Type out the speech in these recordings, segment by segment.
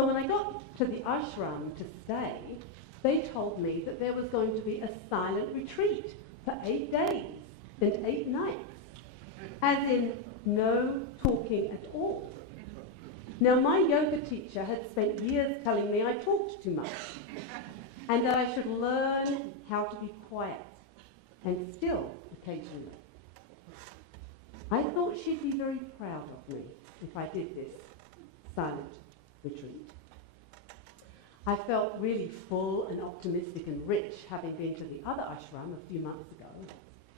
So when I got to the ashram to stay, they told me that there was going to be a silent retreat for 8 days and 8 nights, as in no talking at all. Now, my yoga teacher had spent years telling me I talked too much and that I should learn how to be quiet and still occasionally. I thought she'd be very proud of me if I did this silent retreat. I felt really full and optimistic and rich, having been to the other ashram a few months ago,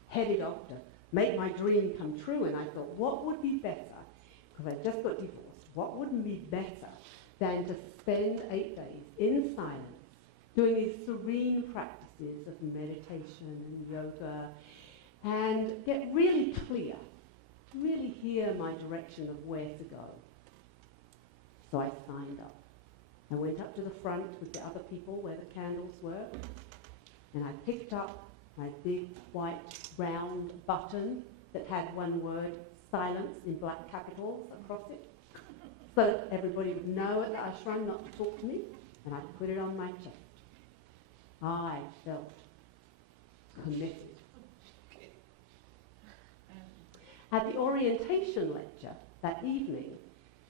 headed off to make my dream come true, and I thought, what would be better, because I just got divorced, what wouldn't be better than to spend 8 days in silence, doing these serene practices of meditation and yoga, and get really clear, really hear my direction of where to go. So I signed up. I went up to the front with the other people where the candles were, and I picked up my big white round button that had one word, silence, in black capitals across it, so that everybody would know at the ashram not to talk to me, and I put it on my chest. I felt committed. At the orientation lecture that evening,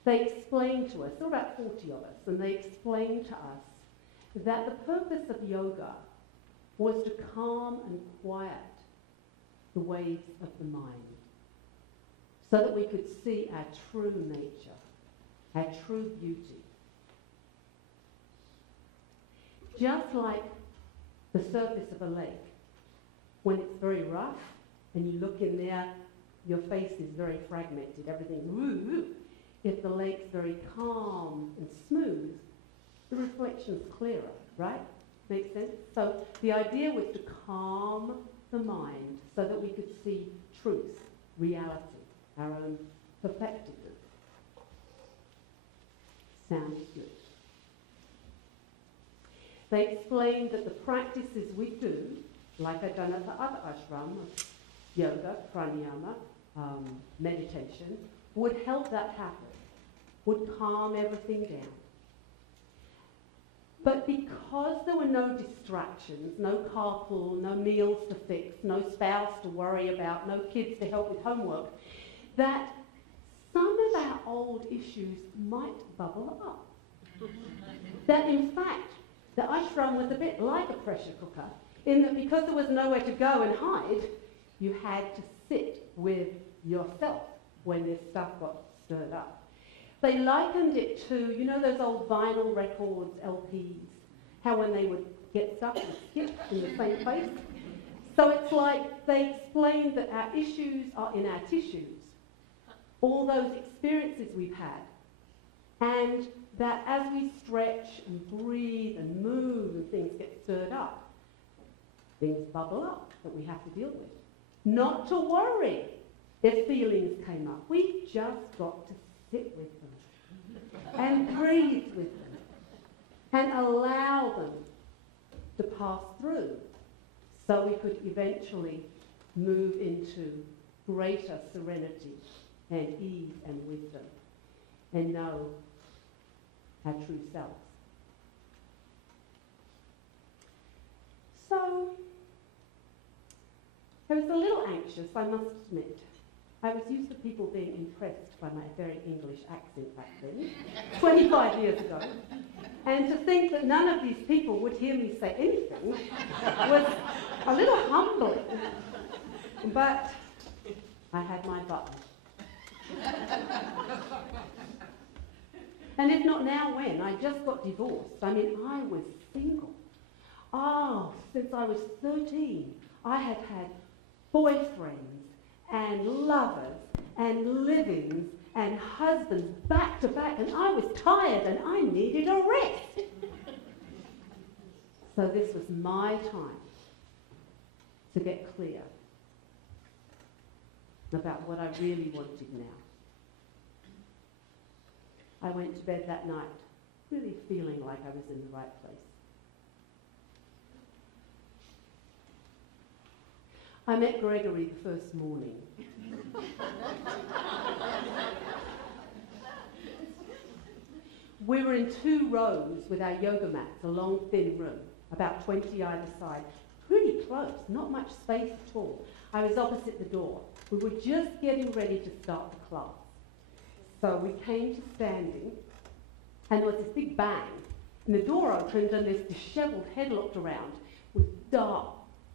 they explained to us, there were about 40 of us, and they explained to us that the purpose of yoga was to calm and quiet the waves of the mind so that we could see our true nature, our true beauty. Just like the surface of a lake, when it's very rough and you look in there, your face is very fragmented, everything's woo-woo. If the lake's very calm and smooth, the reflection's clearer, right? Makes sense? So the idea was to calm the mind so that we could see truth, reality, our own perfectiveness. Sounds good. They explained that the practices we do, like I've done at the other ashram, yoga, pranayama, meditation, would help that happen, would calm everything down. But because there were no distractions, no carpool, no meals to fix, no spouse to worry about, no kids to help with homework, that some of our old issues might bubble up. That in fact, the ashram was a bit like a pressure cooker, in that because there was nowhere to go and hide, you had to sit with yourself when this stuff got stirred up. They likened it to, you know those old vinyl records, LPs, how when they would get stuck, it would skip in the same place. So it's like they explained that our issues are in our tissues, all those experiences we've had, and that as we stretch and breathe and move and things get stirred up, things bubble up that we have to deal with. Not to worry if feelings came up. We just got to sit with them and breathe with them and allow them to pass through so we could eventually move into greater serenity and ease and wisdom and know our true selves. So I was a little anxious, I must admit. I was used to people being impressed by my very English accent back then, 25 years ago. And to think that none of these people would hear me say anything was a little humbling. But I had my button. And if not now, when? I just got divorced. I mean, I was single. Oh, since I was 13, I had had boyfriends and lovers and live-ins and husbands back to back, and I was tired and I needed a rest. So this was my time to get clear about what I really wanted now. I went to bed that night really feeling like I was in the right place. I met Gregory the first morning. we were in 2 rows with our yoga mats, a long, thin room, about 20 either side. Pretty close, not much space at all. I was opposite the door. We were just getting ready to start the class. So we came to standing, and there was this big bang, and the door opened, and this dishevelled head looked around with dark,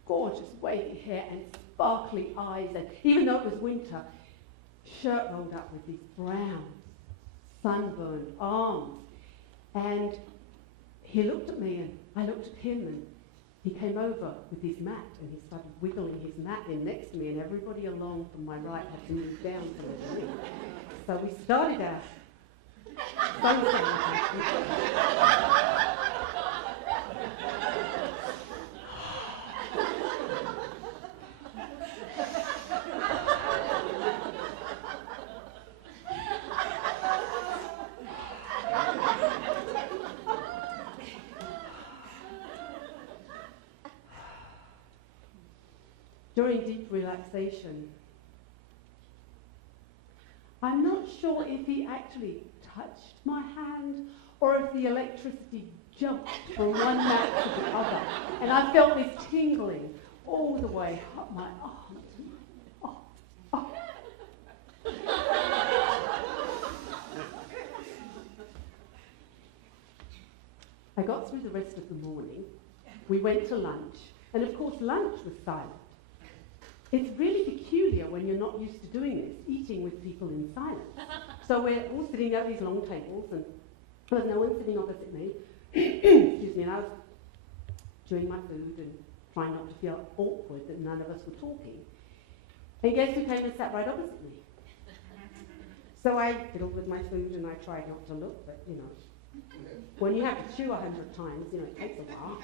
gorgeous wavy hair and sparkly eyes, and even though it was winter, shirt rolled up with these brown, sunburned arms. And he looked at me, and I looked at him, and he came over with his mat, and he started wiggling his mat in next to me, and everybody along from my right had to move down to let me. So we started our during deep relaxation. I'm not sure if he actually touched my hand or if the electricity jumped from one mat to the other. And I felt this tingling all the way up my arm. I got through the rest of the morning. We went to lunch, and of course lunch was silent. It's really peculiar when you're not used to doing this, eating with people in silence. So we're all sitting at these long tables, and there was no one sitting opposite me. Excuse me, and I was chewing my food and trying not to feel awkward that none of us were talking. And guess who came and sat right opposite me? So I fiddled with my food and I tried not to look, but you know, when you have to chew 100 times, you know, it takes a while.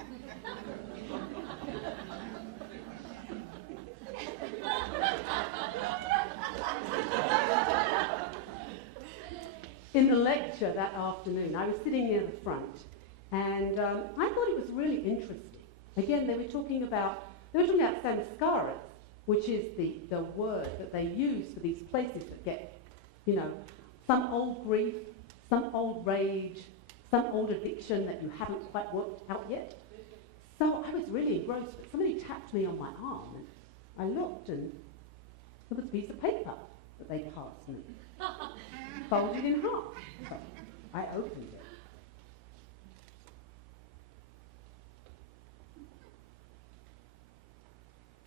In the lecture that afternoon, I was sitting near the front, and I thought it was really interesting. Again, they were talking about samskaras, which is the word that they use for these places that get, you know, some old grief, some old rage, some old addiction that you haven't quite worked out yet. So I was really engrossed, but somebody tapped me on my arm, and I looked, and there was a piece of paper that they passed me, folded in half. So I opened it.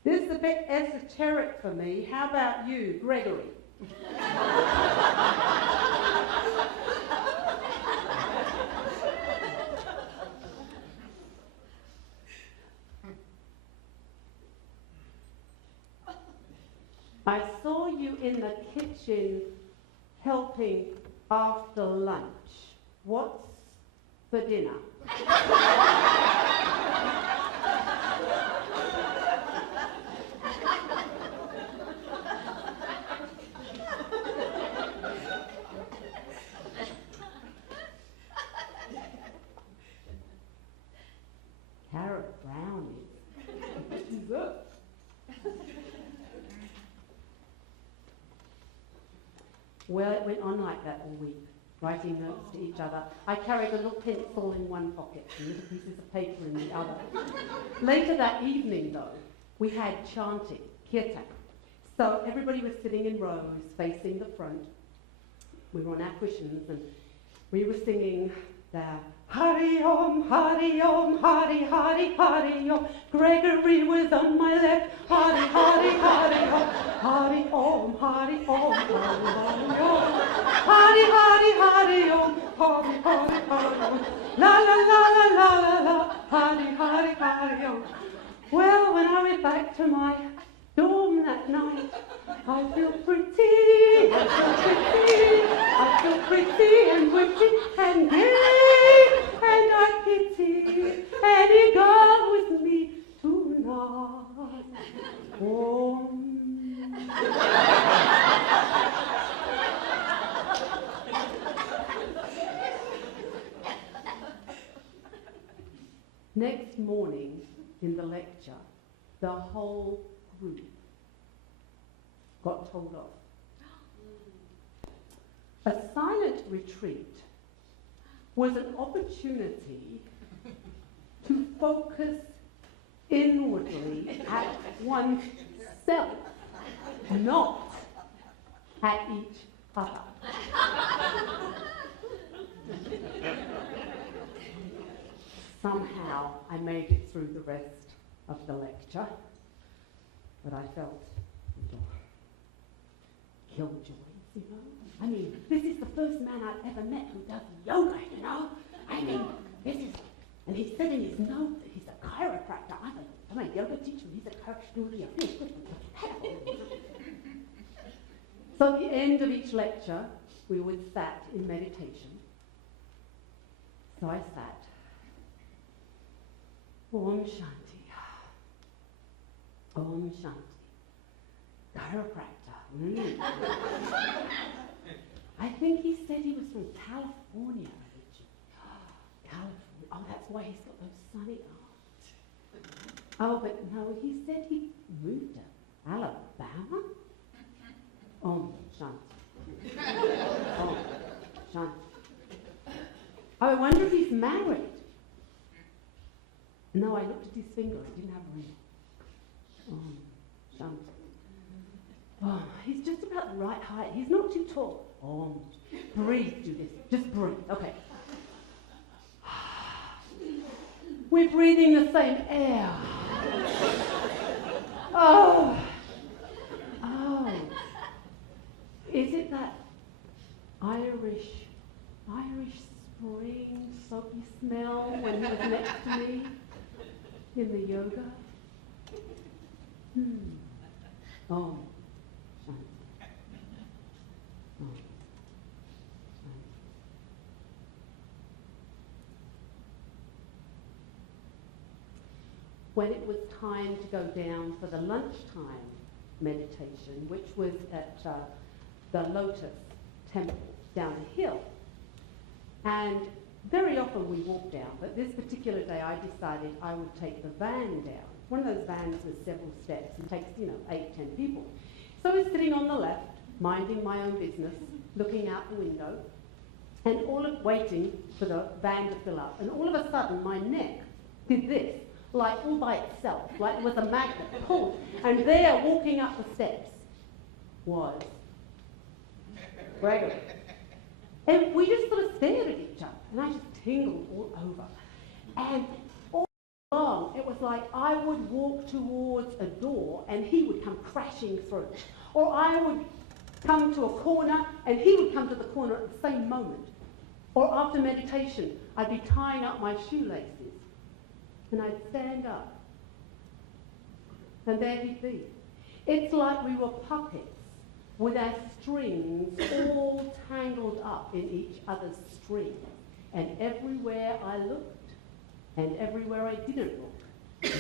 This is a bit esoteric for me. How about you, Gregory? I saw you in the kitchen helping after lunch. What's for dinner? Carrot brownies. Dessert. Well, it went on like that all week, writing notes to each other. I carried a little pencil in one pocket and little pieces of paper in the other. Later that evening, though, we had chanting, kirtan. So everybody was sitting in rows facing the front. We were on our cushions and we were singing the Hari Om, Hari Om, Hari Hari Hari Om. Gregory was on my left. Hari Hari Hari Om, Hari Om, Hari Om, Hari Om. Hari Hari Hari Om, Hari Hari Hari Om. La la la la la la la, Hari Hari Hari Om. Well, when I went back to my dorm that night, I feel pretty, I feel pretty and witty and gay, and I pity any girl with me tonight. Next morning in the lecture, the whole group got told off. A silent retreat was an opportunity to focus inwardly at oneself, not at each other. Somehow I made it through the rest of the lecture, but I felt killjoys, you know? I mean, this is the first man I've ever met who does yoga, you know? I mean, this is, and he said in his note that he's a chiropractor. I'm a yoga teacher, he's a chiropractor. So at the end of each lecture, we would sat in meditation. So I sat. Om Shanti. Om Shanti. Chiropractor. I think he said he was from California originally. California. Oh, that's why he's got those sunny eyes. Oh, but no, he said he moved to Alabama. Om Shanti. Om Shanti. I wonder if he's married. No, I looked at his finger. He didn't have a ring. Om Shanti. Oh, he's just about the right height. He's not too tall. Om. Breathe, Judith. Just breathe. Okay. We're breathing the same air. Oh. Oh. Is it that Irish spring soapy smell when he was next to me in the yoga? Oh. When it was time to go down for the lunchtime meditation, which was at the Lotus Temple down the hill, and very often we walk down, but this particular day I decided I would take the van down. One of those vans with several steps and takes, 8-10 people. So I was sitting on the left, minding my own business, looking out the window, and waiting for the van to fill up. And all of a sudden, my neck did this, like all by itself, like it was a magnet pulled. And there, walking up the steps, was Gregory. And we just sort of stared at each other, and I just tingled all over. And all along, it was like I would walk towards a door, and he would come crashing through. Or I would come to a corner, and he would come to the corner at the same moment. Or after meditation, I'd be tying up my shoelaces, and I'd stand up, and there he'd be. It's like we were puppets with our strings all tangled up in each other's strings. And everywhere I looked, and everywhere I didn't look,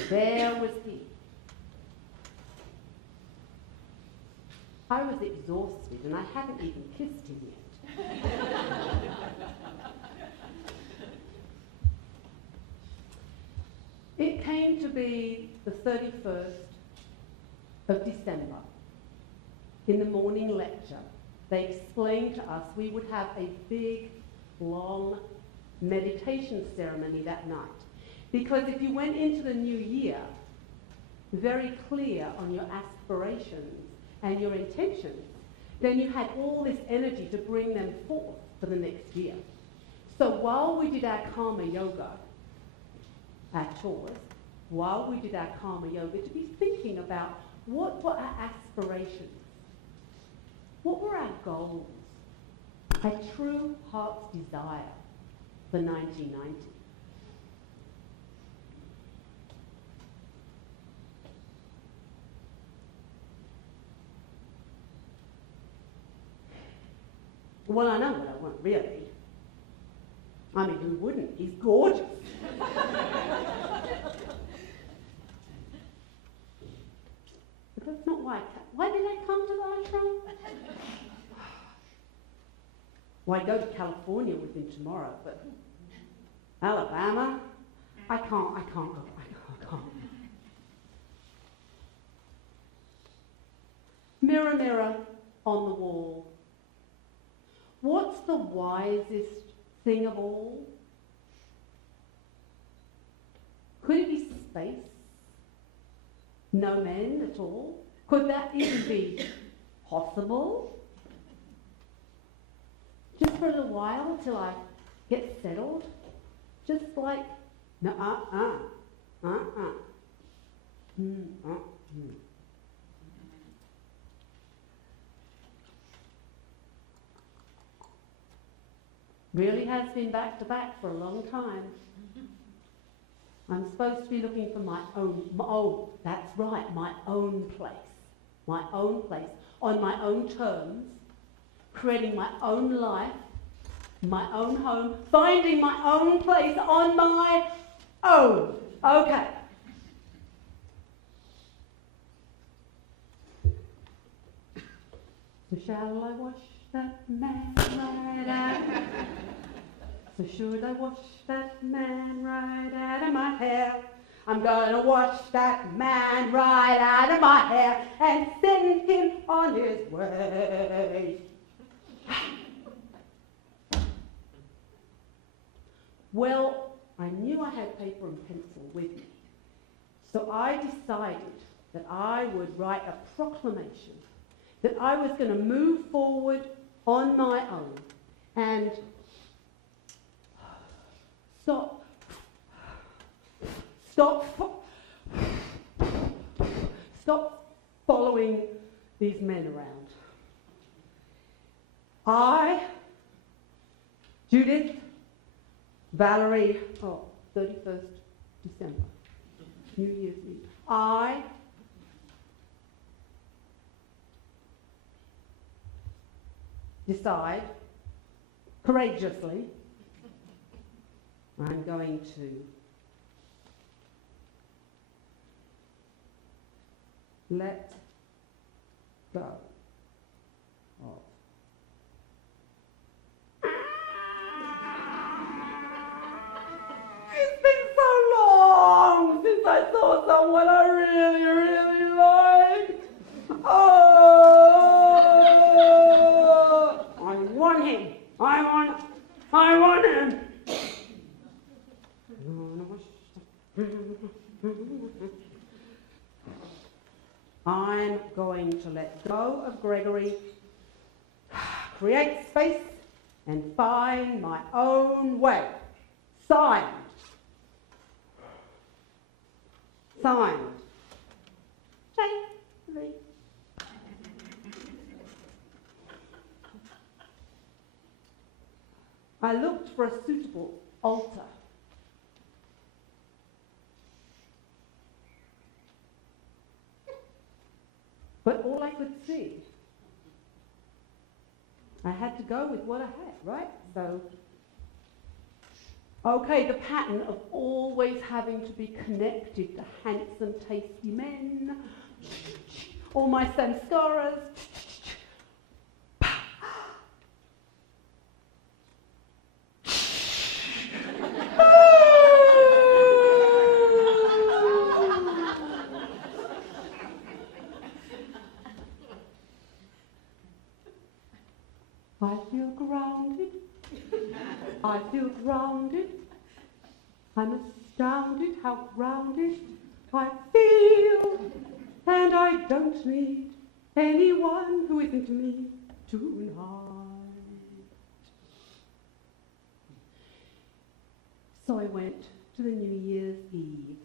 there was he. I was exhausted, and I hadn't even kissed him yet. It came to be the 31st of December. In the morning lecture, they explained to us we would have a big, long meditation ceremony that night. Because if you went into the new year very clear on your aspirations and your intentions, then you had all this energy to bring them forth for the next year. So while we did our karma yoga, our chores, while we did our karma yoga, to be thinking about what were our aspirations, what were our goals, a true heart's desire for 1990. Well, I know what I want, really. I mean, who wouldn't? He's gorgeous. But that's not why why did I come to the ashram? Well, I go to California with him tomorrow, but Alabama, I can't go. I can't. Mirror, mirror on the wall, what's the wisest thing of all? Could it be space? No men at all? Could that even be possible? Just for a little while till I get settled? Just like, no, Really has been back to back for a long time. I'm supposed to be looking for my own, oh, that's right, my own place. My own place, on my own terms, creating my own life, my own home, finding my own place on my own. Okay. So shall I wash that man right out? So should I wash that man right out of my hair? I'm gonna wash that man right out of my hair and send him on his way. Well, I knew I had paper and pencil with me, so I decided that I would write a proclamation that I was going to move forward on my own and stop following these men around. I, Judith, Valerie, 31st December, New Year's Eve. I decide, courageously, I'm going to let go of. It's been so long since I saw someone I really, really liked. Oh, I want him. I want him. I'm going to let go of Gregory, create space, and find my own way. Signed. Signed. J.V. I looked for a suitable altar. But all I could see, I had to go with what I had, right? So, okay, the pattern of always having to be connected to handsome, tasty men, all my samskaras. I feel grounded. I feel grounded. I'm astounded how grounded I feel. And I don't need anyone who isn't me tonight. So I went to the New Year's Eve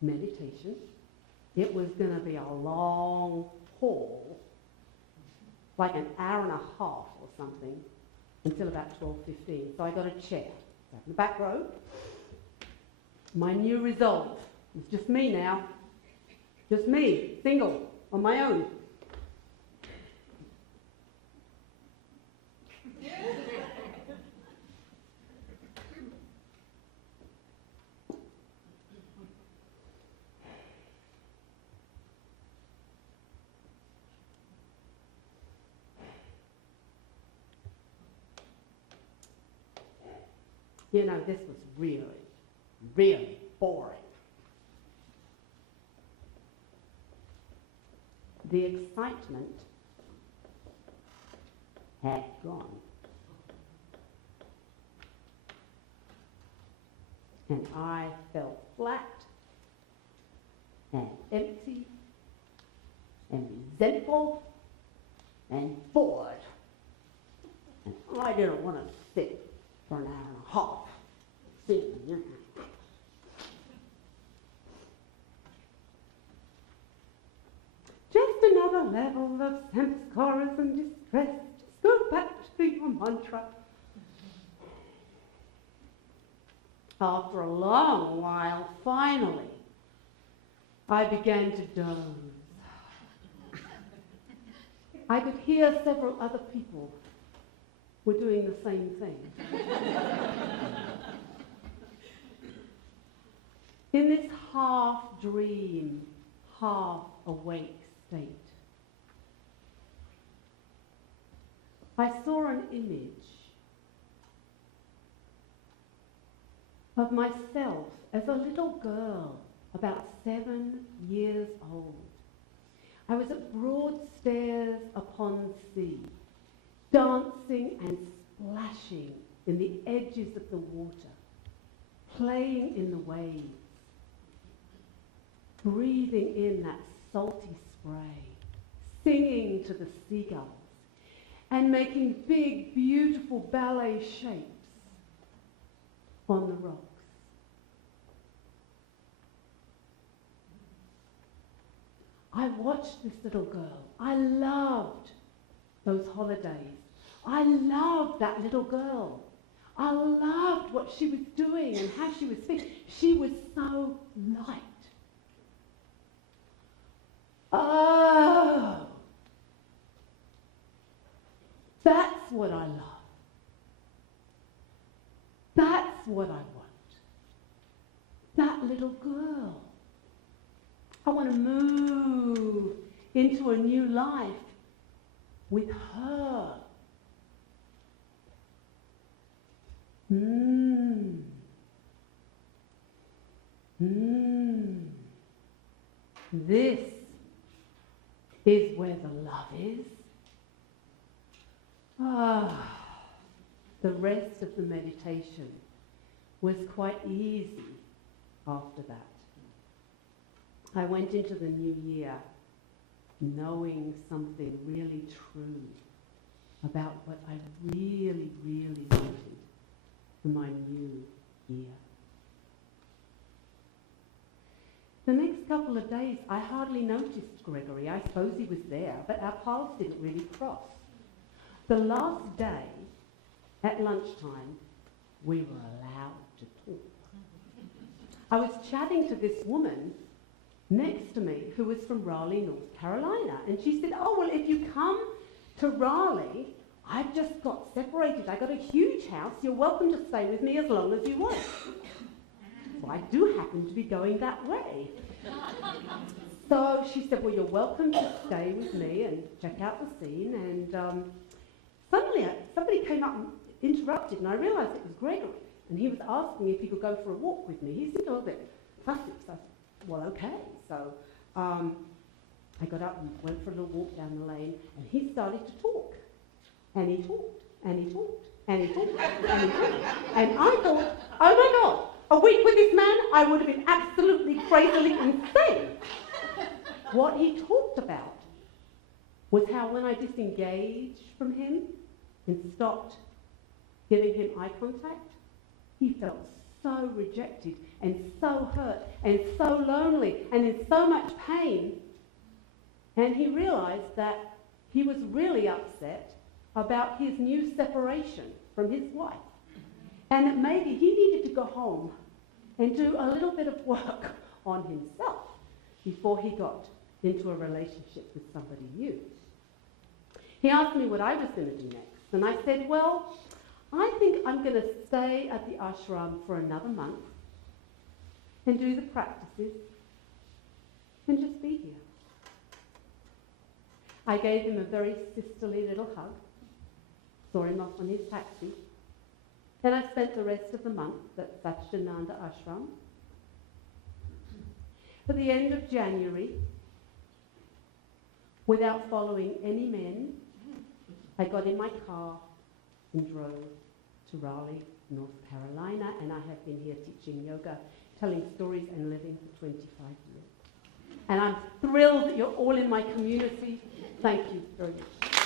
meditation. It was going to be a long haul, like an hour and a half or something, until about 12:15. So I got a chair. Sat in the back row. My new resolve. It's just me now. Just me, single, on my own. You know, this was really, really boring. The excitement had gone. And I felt flat and empty and resentful and bored. And I didn't want to sit for an hour and a half. Just another level of sense, chorus and distress. Just go back to your mantra. After a long while, finally, I began to doze. I could hear several other people were doing the same thing. In this half-dream, half-awake state, I saw an image of myself as a little girl, about 7 years old. I was at Broadstairs upon sea, dancing and splashing in the edges of the water, playing in the waves, breathing in that salty spray, singing to the seagulls, and making big, beautiful ballet shapes on the rocks. I watched this little girl. I loved those holidays. I loved that little girl. I loved what she was doing and how she was speaking. She was so light. Oh, that's what I love. That's what I want. That little girl. I want to move into a new life with her. This is where the love is. The rest of the meditation was quite easy after that. I went into the new year knowing something really true about what I really, really wanted for my new year. The next couple of days, I hardly noticed Gregory. I suppose he was there, but our paths didn't really cross. The last day, at lunchtime, we were allowed to talk. I was chatting to this woman next to me who was from Raleigh, North Carolina, and she said, "Oh, well, if you come to Raleigh, I've just got separated. I got a huge house. You're welcome to stay with me as long as you want." So I do happen to be going that way. So she said, "Well, you're welcome to stay with me and check out the scene." And suddenly somebody came up and interrupted, and I realised it was Gregory. And he was asking if he could go for a walk with me. He seemed a little bit fussy, so I said, "Well, okay." So I got up and went for a little walk down the lane, and he started to talk. And he talked, and he talked, and he talked, and he talked. And I thought, oh my God, a week with this man, I would have been absolutely crazily insane. What he talked about was how when I disengaged from him and stopped giving him eye contact, he felt so rejected and so hurt and so lonely and in so much pain. And he realised that he was really upset about his new separation from his wife. And that maybe he needed to go home and do a little bit of work on himself before he got into a relationship with somebody new. He asked me what I was going to do next. And I said, well, I think I'm going to stay at the ashram for another month and do the practices and just be here. I gave him a very sisterly little hug, saw him off on his taxi. Then I spent the rest of the month at Satchidananda Ashram. At the end of January, without following any men, I got in my car and drove to Raleigh, North Carolina, and I have been here teaching yoga, telling stories and living for 25 years. And I'm thrilled that you're all in my community. Thank you very much.